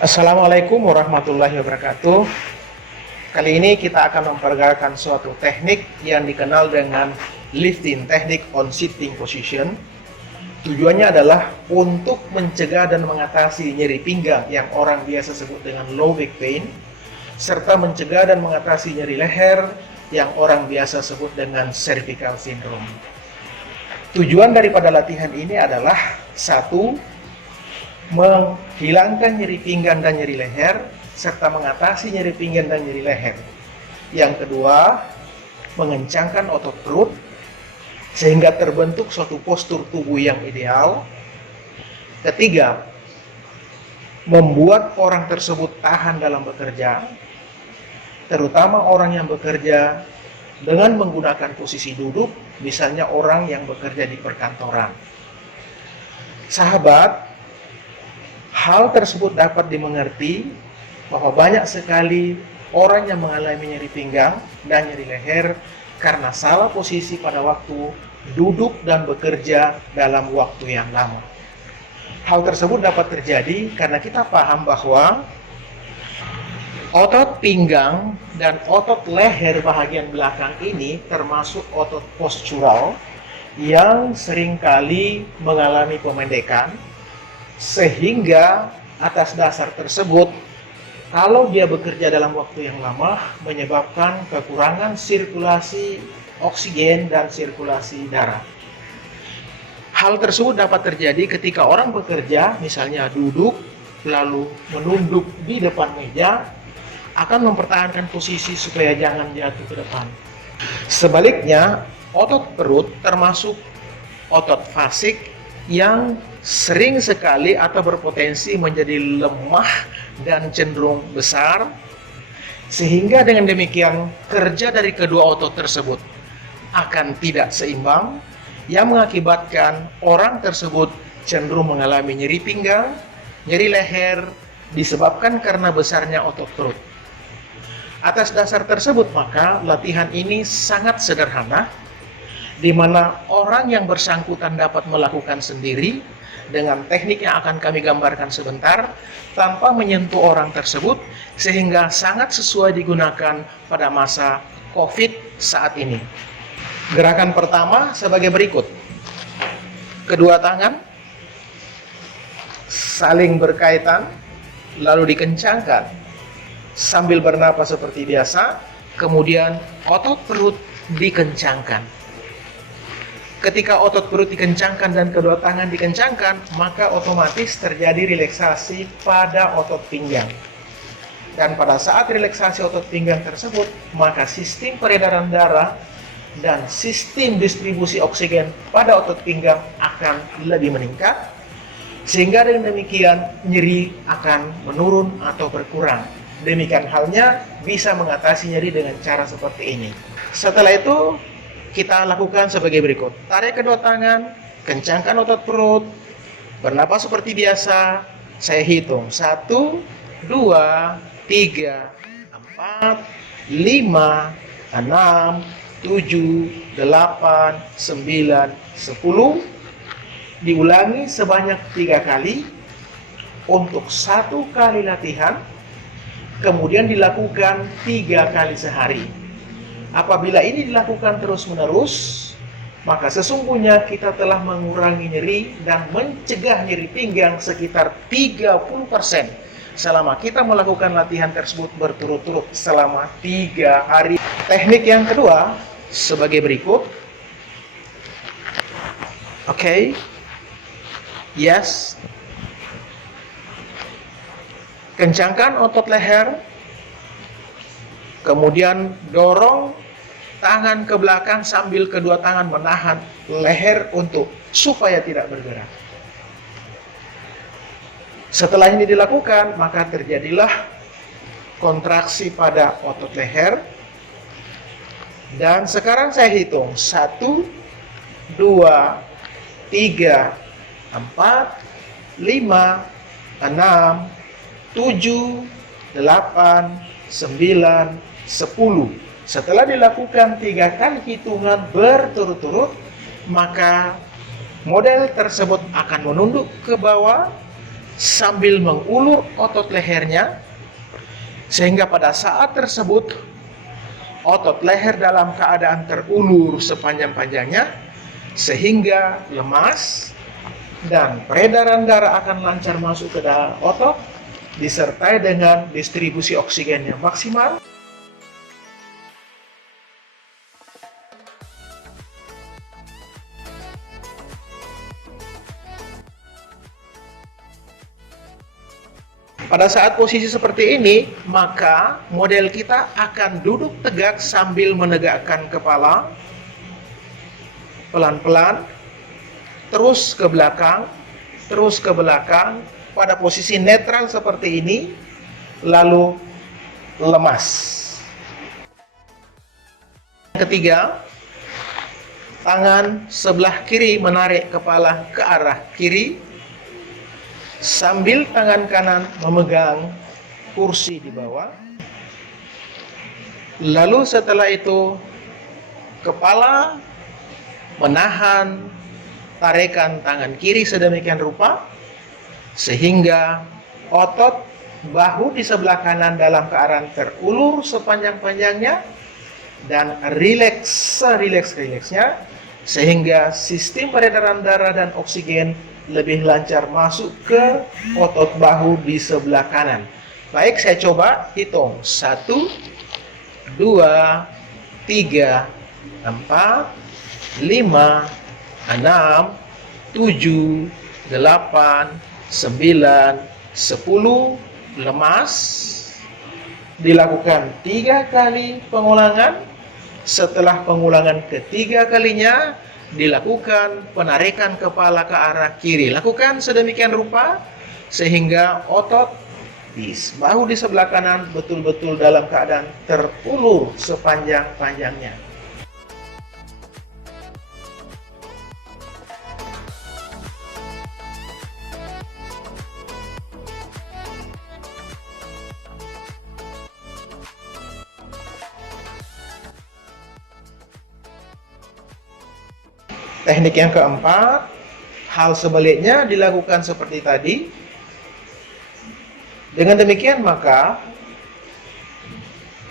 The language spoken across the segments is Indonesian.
Assalamualaikum warahmatullahi wabarakatuh. Kali ini kita akan memperagakan suatu teknik yang dikenal dengan lifting technique on sitting position. Tujuannya adalah untuk mencegah dan mengatasi nyeri pinggang yang orang biasa sebut dengan low back pain, serta mencegah dan mengatasi nyeri leher yang orang biasa sebut dengan cervical syndrome. Tujuan daripada latihan ini adalah satu, menghilangkan nyeri pinggang dan nyeri leher, serta mengatasi nyeri pinggang dan nyeri leher. Yang kedua, mengencangkan otot perut, sehingga terbentuk suatu postur tubuh yang ideal. Ketiga, membuat orang tersebut tahan dalam bekerja, terutama orang yang bekerja dengan menggunakan posisi duduk, misalnya orang yang bekerja di perkantoran. Sahabat, hal tersebut dapat dimengerti bahwa banyak sekali orang yang mengalami nyeri pinggang dan nyeri leher karena salah posisi pada waktu duduk dan bekerja dalam waktu yang lama. Hal tersebut dapat terjadi karena kita paham bahwa otot pinggang dan otot leher bahagian belakang ini termasuk otot postural yang seringkali mengalami pemendekan, sehingga atas dasar tersebut, kalau dia bekerja dalam waktu yang lama, menyebabkan kekurangan sirkulasi oksigen dan sirkulasi darah. Hal tersebut dapat terjadi ketika orang bekerja, misalnya duduk, lalu menunduk di depan meja, akan mempertahankan posisi supaya jangan jatuh ke depan. Sebaliknya, otot perut termasuk otot fasik yang sering sekali atau berpotensi menjadi lemah dan cenderung besar, sehingga dengan demikian kerja dari kedua otot tersebut akan tidak seimbang, yang mengakibatkan orang tersebut cenderung mengalami nyeri pinggang, nyeri leher disebabkan karena besarnya otot perut. Atas dasar tersebut, maka latihan ini sangat sederhana, di mana orang yang bersangkutan dapat melakukan sendiri dengan teknik yang akan kami gambarkan sebentar, tanpa menyentuh orang tersebut, sehingga sangat sesuai digunakan pada masa COVID saat ini. Gerakan pertama sebagai berikut. Kedua tangan saling berkaitan, lalu dikencangkan sambil bernapas seperti biasa, kemudian otot perut dikencangkan. Ketika otot perut dikencangkan dan kedua tangan dikencangkan, maka otomatis terjadi relaksasi pada otot pinggang. Dan pada saat relaksasi otot pinggang tersebut, maka sistem peredaran darah dan sistem distribusi oksigen pada otot pinggang akan lebih meningkat, sehingga dengan demikian nyeri akan menurun atau berkurang. Demikian halnya bisa mengatasi nyeri dengan cara seperti ini. Setelah itu, kita lakukan sebagai berikut. Tarik kedua tangan, kencangkan otot perut, bernapas seperti biasa. Saya hitung 1, 2, 3, 4, 5, 6, 7, 8, 9, 10. Diulangi sebanyak 3 kali untuk 1 kali latihan, kemudian dilakukan 3 kali sehari. Apabila ini dilakukan terus-menerus, maka sesungguhnya kita telah mengurangi nyeri dan mencegah nyeri pinggang sekitar 30% selama kita melakukan latihan tersebut berturut-turut selama 3 hari. Teknik yang kedua sebagai berikut. Oke. Yes. Kencangkan otot leher, kemudian dorong tangan ke belakang sambil kedua tangan menahan leher supaya tidak bergerak. Setelah ini dilakukan, maka terjadilah kontraksi pada otot leher. Dan sekarang saya hitung 1, 2, 3, 4, 5, 6, 7, 8, 9, 10. Setelah dilakukan 3 kali hitungan berturut-turut, maka model tersebut akan menunduk ke bawah sambil mengulur otot lehernya, sehingga pada saat tersebut otot leher dalam keadaan terulur sepanjang-panjangnya, sehingga lemas dan peredaran darah akan lancar masuk ke dalam otot, disertai dengan distribusi oksigen yang maksimal. Pada saat posisi seperti ini, maka model kita akan duduk tegak sambil menegakkan kepala, pelan-pelan, terus ke belakang, pada posisi netral seperti ini, lalu lemas. Ketiga, tangan sebelah kiri menarik kepala ke arah kiri, sambil tangan kanan memegang kursi di bawah. Lalu setelah itu, kepala menahan tarikan tangan kiri sedemikian rupa, sehingga otot bahu di sebelah kanan dalam keadaan terulur sepanjang-panjangnya, dan rileks-rileksnya, sehingga sistem peredaran darah dan oksigen lebih lancar masuk ke otot bahu di sebelah kanan. Baik, saya coba hitung. 1, 2, 3, 4, 5, 6, 7, 8, 9, 10. Lemas. Dilakukan 3 kali pengulangan. Setelah pengulangan ketiga kalinya, dilakukan penarikan kepala ke arah kiri. Lakukan sedemikian rupa sehingga otot di bahu di sebelah kanan betul-betul dalam keadaan terulur sepanjang-panjangnya. Teknik yang keempat, hal sebaliknya dilakukan seperti tadi. Dengan demikian maka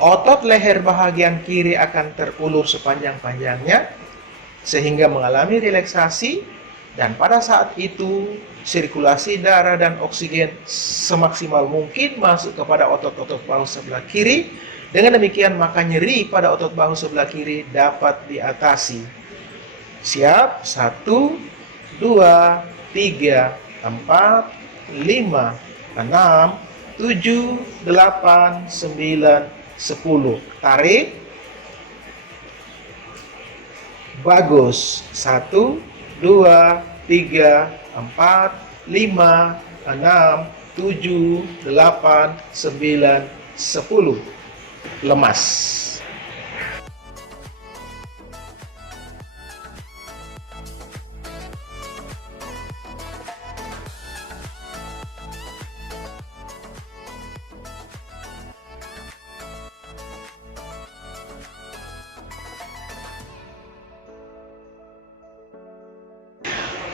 otot leher bahagian kiri akan terulur sepanjang-panjangnya sehingga mengalami relaksasi, dan pada saat itu sirkulasi darah dan oksigen semaksimal mungkin masuk kepada otot-otot bahu sebelah kiri. Dengan demikian maka nyeri pada otot bahu sebelah kiri dapat diatasi. Siap? 1, 2, 3, 4, 5, 6, 7, 8, 9, 10. Tarik. Bagus. 1, 2, 3, 4, 5, 6, 7, 8, 9, 10. Lemas.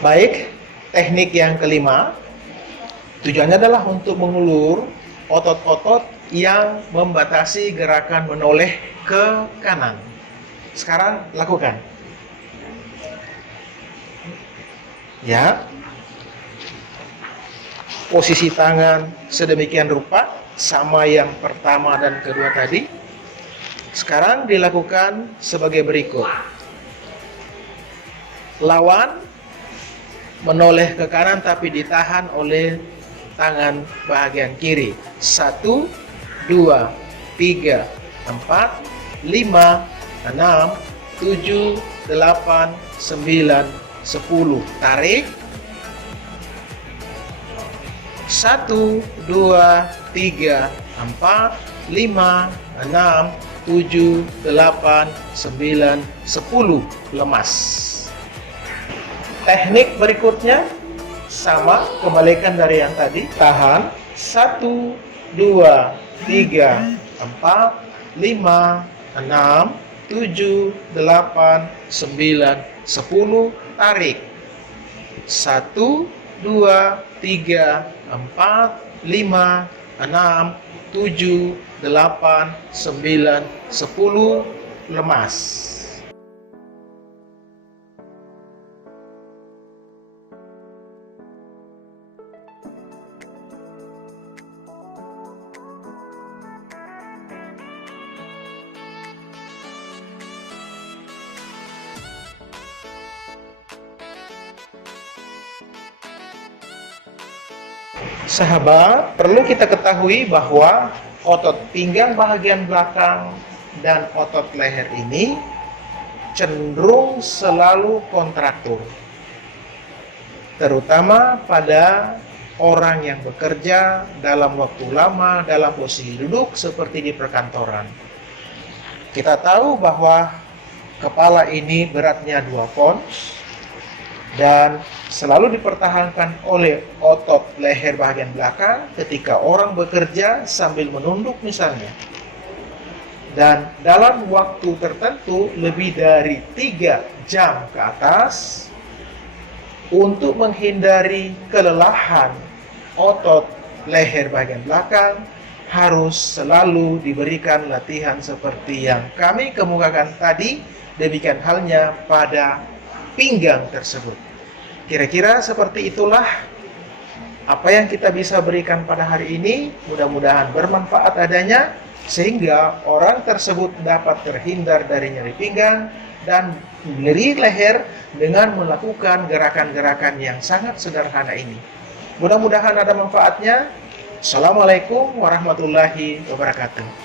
Baik, teknik yang kelima, tujuannya adalah untuk mengulur otot-otot yang membatasi gerakan menoleh ke kanan. Sekarang lakukan. Ya. Posisi tangan sedemikian rupa, sama yang pertama dan kedua tadi. Sekarang dilakukan sebagai berikut. Lawan menoleh ke kanan tapi ditahan oleh tangan bahagian kiri. 1, 2, 3, 4, 5, 6, 7, 8, 9, 10. Tarik. 1, 2, 3, 4, 5, 6, 7, 8, 9, 10. Lemas. Teknik berikutnya sama, kembalikan dari yang tadi. Tahan. 1, 2, 3, 4, 5, 6, 7, 8, 9, 10. Tarik. 1, 2, 3, 4, 5, 6, 7, 8, 9, 10, lemas. Sahabat, perlu kita ketahui bahwa otot pinggang bagian belakang dan otot leher ini cenderung selalu kontraktur, terutama pada orang yang bekerja dalam waktu lama dalam posisi duduk seperti di perkantoran. Kita tahu bahwa kepala ini beratnya 2 pons dan selalu dipertahankan oleh otot leher bagian belakang ketika orang bekerja sambil menunduk misalnya. Dan dalam waktu tertentu lebih dari 3 jam ke atas, untuk menghindari kelelahan otot leher bagian belakang harus selalu diberikan latihan seperti yang kami kemukakan tadi. Demikian halnya pada pinggang tersebut. Kira-kira seperti itulah apa yang kita bisa berikan pada hari ini. Mudah-mudahan bermanfaat adanya, sehingga orang tersebut dapat terhindar dari nyeri pinggang dan nyeri leher dengan melakukan gerakan-gerakan yang sangat sederhana ini. Mudah-mudahan ada manfaatnya. Assalamualaikum warahmatullahi wabarakatuh.